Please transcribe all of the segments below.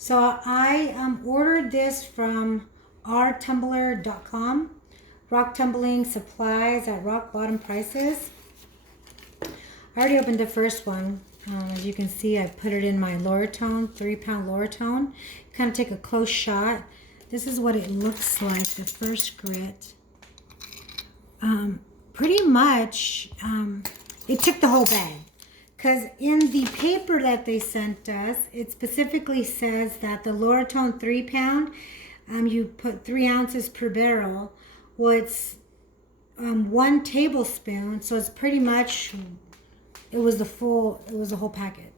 So I ordered this from RTumbler.com. Rocktumbling supplies at rock bottom prices. I already opened the first one. As you can see, I put it in my lower tone, 3-pound lower tone. Kind of take a close shot. This is what it looks like, the first grit. Pretty much, it took the whole bag. Because in the paper that they sent us, it specifically says that the lower tone 3-pound, you put 3 ounces per barrel. Well, it's 1 tablespoon, so it's pretty much, it was the whole packet.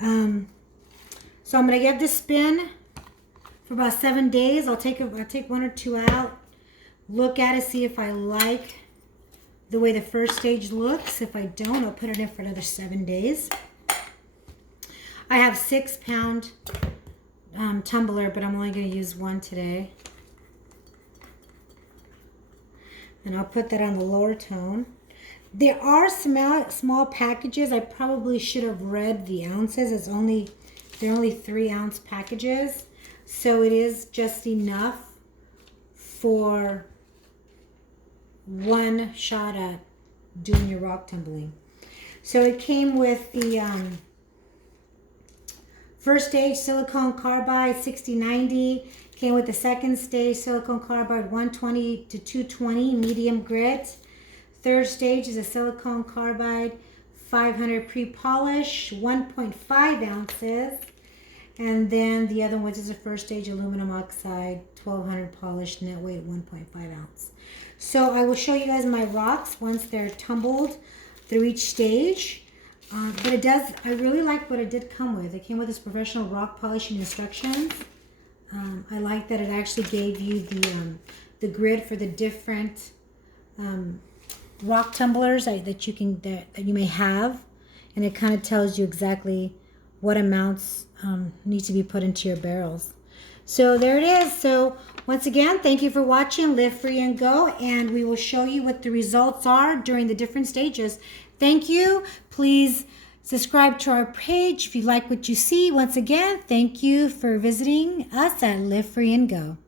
So I'm gonna give this spin for about 7 days. I'll take 1 or 2 out, look at it, see if I like the way the first stage looks. If I don't, I'll put it in for another 7 days. I have 6-pound tumbler, but I'm only going to use 1 today. And I'll put that on the lower tone. There are small packages. I probably should have read the ounces. They're only 3-ounce packages. So it is just enough for 1 shot at doing your rock tumbling. So it came with the first stage silicone carbide 6090. Came with the second stage silicone carbide 120 to 220 medium grit. Third stage is a silicone carbide 500 pre-polish 1.5 ounces. And then the other one is a first stage aluminum oxide 1200 polished net weight 1.5 ounce. So I will show you guys my rocks once they're tumbled through each stage. But I really like what it did come with. It came with this professional rock polishing instructions. I like that it actually gave you the grid for the different rock tumblers that you may have, and it kind of tells you exactly what amounts need to be put into your barrels. So there it is. So once again, thank you for watching Live Free and Go, and we will show you what the results are during the different stages. Thank you. Please subscribe to our page if you like what you see. Once again, thank you for visiting us at Live Free and Go.